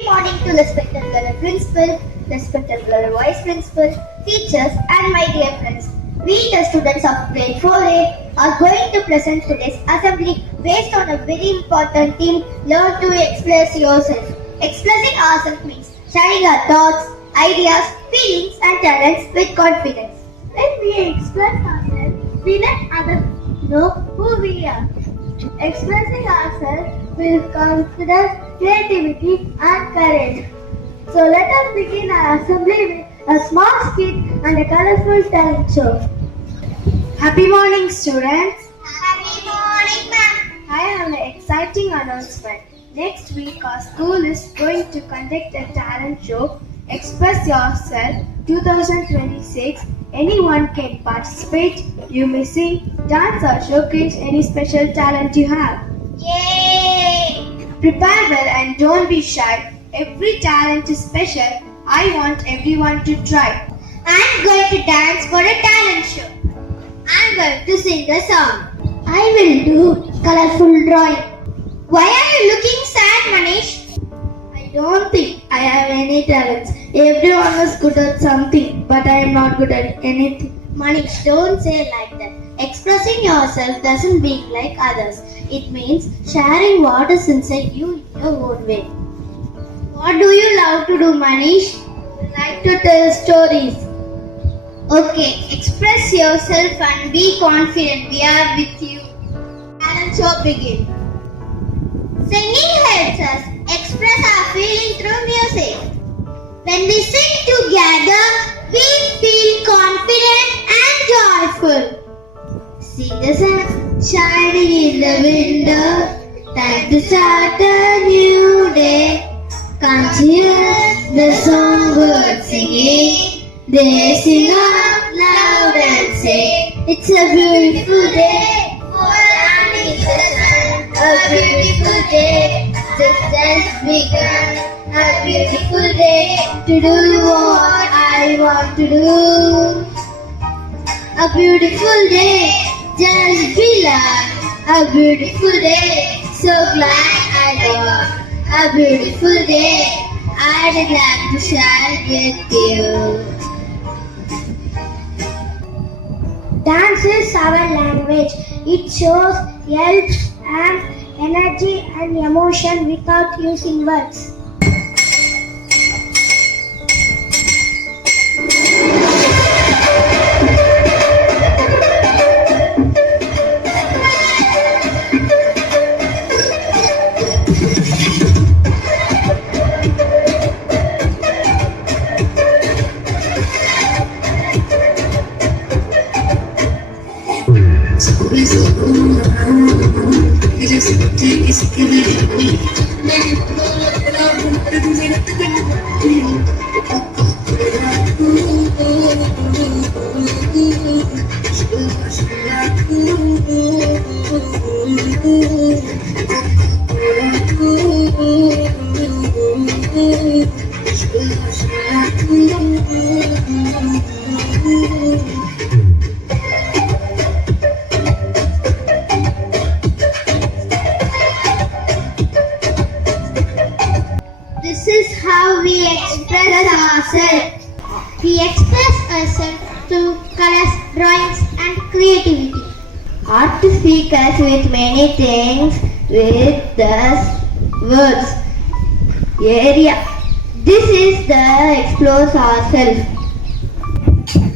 Good morning to respected principal, respected vice principal, teachers, and my dear friends. We, the students of grade 4A, are going to present today's assembly based on a very important theme: learn to express yourself. Expressing ourselves means sharing our thoughts, ideas, feelings, and talents with confidence. When we express ourselves, we let others know who we are. Expressing ourselves will confidence, creativity, and courage. So let us begin our assembly with a small skit and a colorful talent show. Happy morning, students. Happy morning, ma'am. I have an exciting announcement. Next week, our school is going to conduct a talent show, Express Yourself 2026. Anyone can participate. You may sing, dance, or showcase any special talent you have. Yay! Prepare well and don't be shy. Every talent is special. I want everyone to try. I'm going to dance for a talent show. I'm going to sing a song. I will do colorful drawing. Why are you looking sad, Manish? I don't think I have any talents. Everyone is good at something, but I am not good at anything. Manish, don't say like that. Expressing yourself doesn't mean like others. It means sharing what is inside you in your own way. What do you love to do, Manish? I like to tell stories. Okay, express yourself and be confident. We are with you. Talent show begin. Singing helps us express our feeling through music. When we sing together, we feel confident and joyful. See the sun shining in the window. Time to start a new day. Can't you hear the songbirds singing? They sing out loud and say, it's a beautiful day for running in the sun. A beautiful day just has begun. A beautiful day to do what I want to do. A beautiful day just begun. A beautiful day, so glad I got. A beautiful day I'd glad to share with you. Dance is our language. It shows help and energy and emotion without using words. This is how we express ourselves. We express ourselves through colors, drawings, and creativity. Art speaks us with many things with the words. Area. This is the explores ourselves.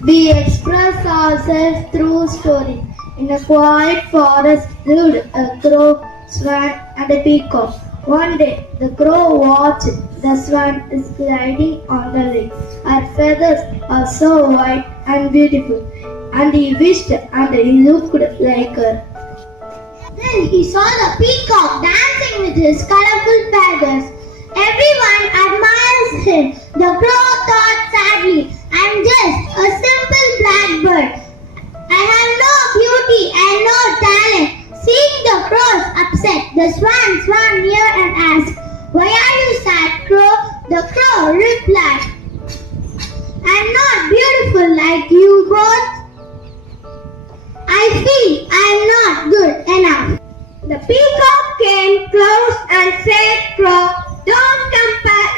We express ourselves through stories. In a quiet forest lived a crow, swan, and a peacock. One day, the crow watched the swan is gliding on the lake. Her feathers are so white and beautiful, and he wished and he looked like her. Then he saw the peacock dancing with his colorful feathers. Everyone admires him. The crow thought sadly, I'm just a simple blackbird. I have no beauty and no talent. Seeing the crows upset, the swan swam near and asked, why are you sad, crow? The crow replied, I'm not beautiful like you both. I feel I'm not good enough. The peacock came close and said, Crow, don't compare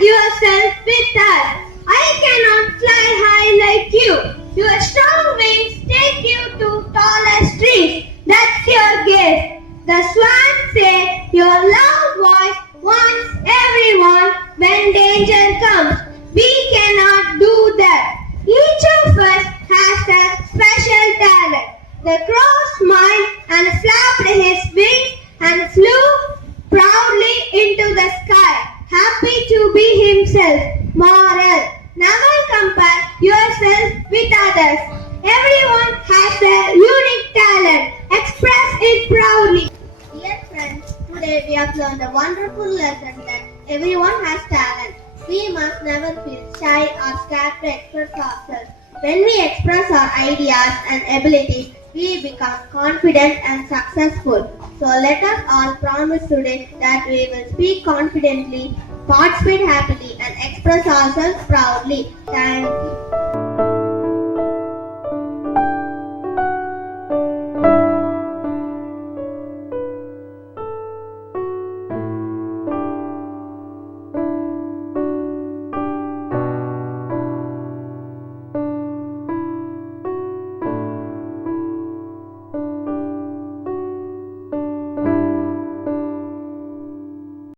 yourself. Moral: never compare yourself with others. Everyone has their unique talent. Express it proudly. Dear friends, today we have learned a wonderful lesson that everyone has talent. We must never feel shy or scared to express ourselves. When we express our ideas and abilities, we become confident and successful. So let us all promise today that we will speak confidently, participate happily, and express ourselves proudly. Thank you.